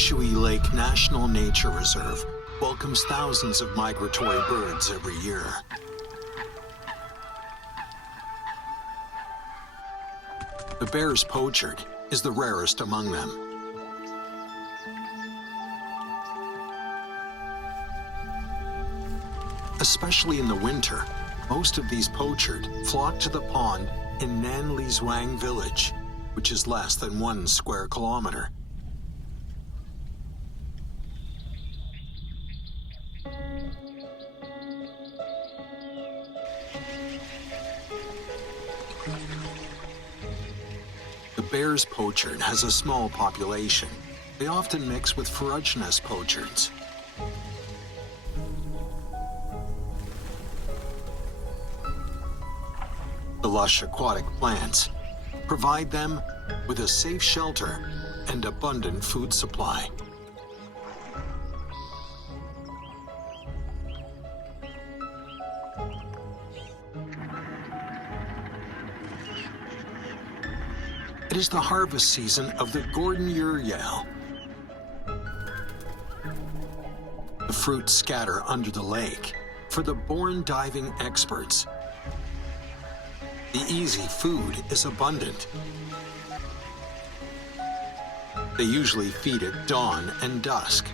Hengshui Lake National Nature Reserve welcomes thousands of migratory birds every year. The Baer's pochard is the rarest among them. Especially in the winter, most of these pochard flock to the pond in Nanlizhuang village, which is less than 1 square kilometer. The Baer's pochard has a small population. They often mix with ferruginous pochards. The lush aquatic plants provide them with a safe shelter and abundant food supply. It is the harvest season of the Gordon Uriel. The fruits scatter under the lake for the born diving experts. The easy food is abundant. They usually feed at dawn and dusk.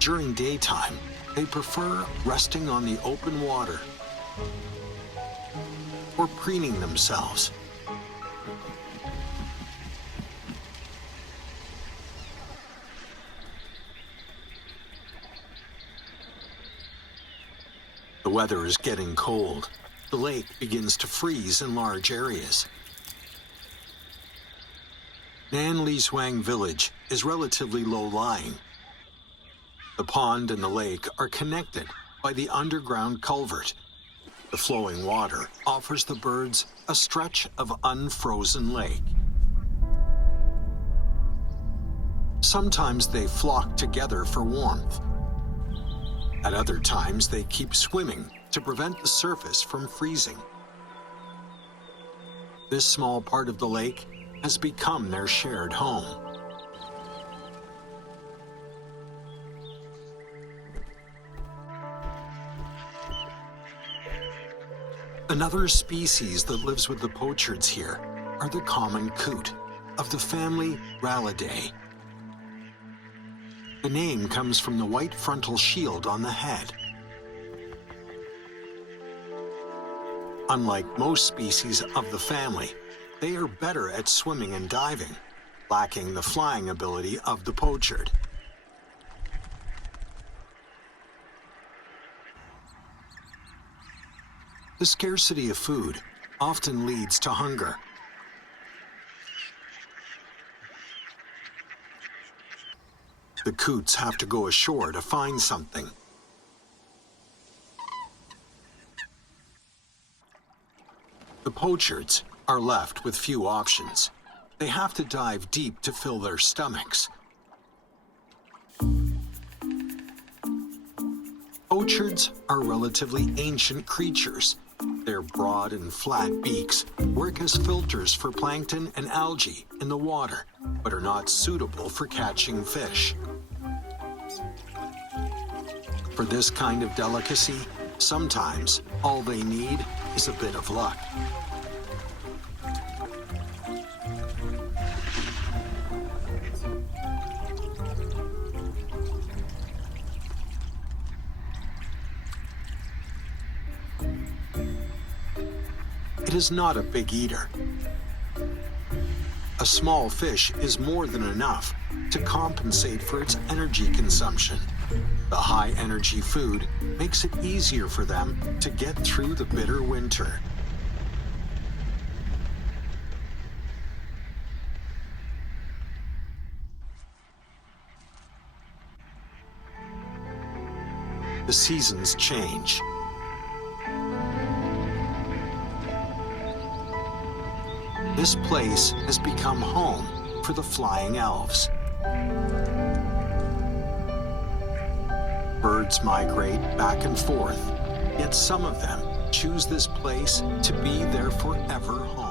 During daytime, they prefer resting on the open water or preening themselves. The weather is getting cold. The lake begins to freeze in large areas. Nanlizhuang village is relatively low-lying. The pond and the lake are connected by the underground culvert. The flowing water offers the birds a stretch of unfrozen lake. Sometimes they flock together for warmth. At other times, they keep swimming to prevent the surface from freezing. This small part of the lake has become their shared home. Another species that lives with the pochards here are the common coot of the family Rallidae. The name comes from the white frontal shield on the head. Unlike most species of the family, they are better at swimming and diving, lacking the flying ability of the pochard. The scarcity of food often leads to hunger. The coots have to go ashore to find something. The pochards are left with few options. They have to dive deep to fill their stomachs. Pochards are relatively ancient creatures. Their broad and flat beaks work as filters for plankton and algae in the water, but are not suitable for catching fish. For this kind of delicacy, sometimes all they need is a bit of luck. It is not a big eater. A small fish is more than enough to compensate for its energy consumption. The high-energy food makes it easier for them to get through the bitter winter. The seasons change. This place has become home for the flying elves. Birds migrate back and forth, yet some of them choose this place to be their forever home.